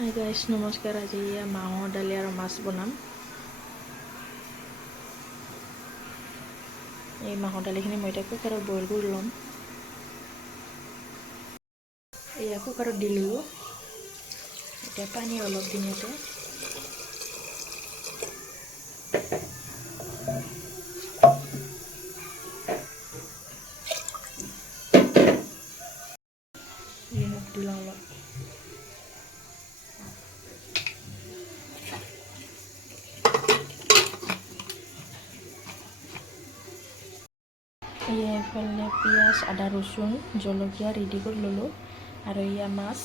Hi guys, নমস্কাৰ। আজি মাহৰ দালি আৰু মাছ বনাম। এই মাহৰ দালিখিনি মই এতিয়া কুকাৰত বইল কৰি ল'ম। এয়া কুকাৰত দিলোঁ। এতিয়া পানী অলপ দিম ইয়াতে। নিমখ দিলোঁ অলপ। এইফালে পিঁয়াজ, আদা, ৰচুন, জলকীয়া ৰেডি কৰি ল'লোঁ আৰু এয়া মাছ।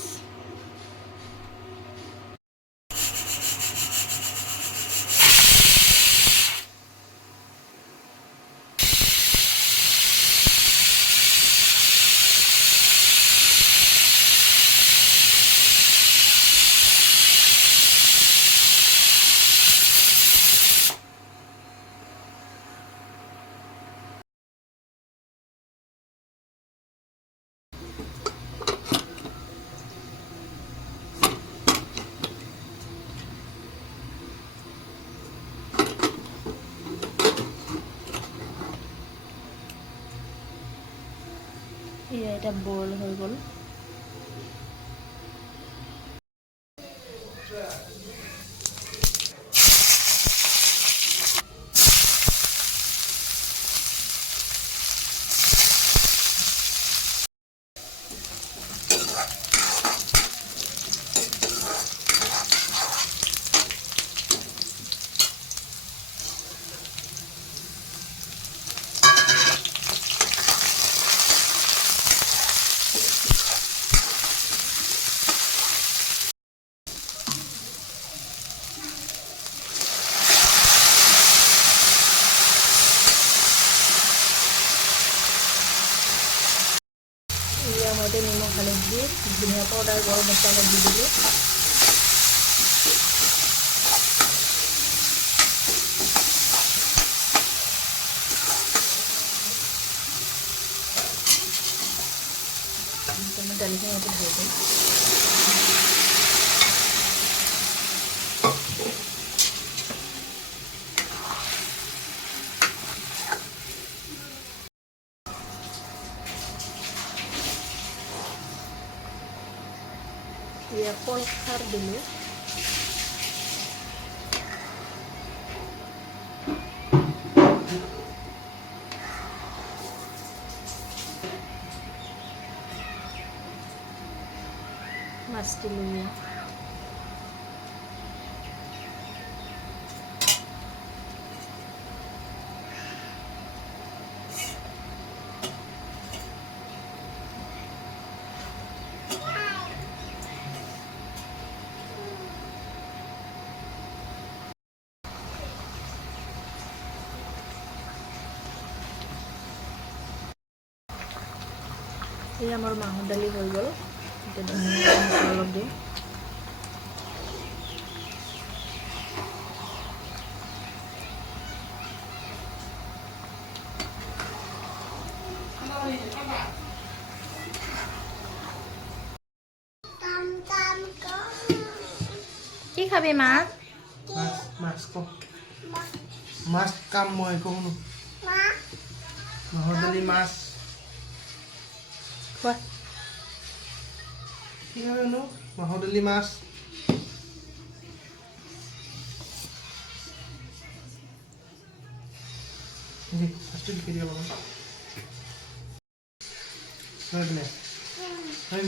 এয়া এটা বইল হৈ গ'ল। ইয়াৰ মধ্যে নিমখ, হালধি, ধনিয়া পাউডাৰ, গৰম মছলা দি দিলোঁ। মই দালিখিনি ইয়াতে ধুই দিম। এয়া কল খাৰ দিলোঁ। মাছ দিলোঁ এয়া। এই আমাৰ মাহৰ দালি হৈ গ'ল। এতিয়া ধনিয়া মছলা অলপ দিম। কি খাবি মাছ? মাছ কাম মই কওঁ মাহৰ দালি মাছ খোৱা। কি হয়নো মাহৰ দালি মাছ ফাৰ্ষ্টটো লিখি দিব পাৰোঁ হয় বোলে হয়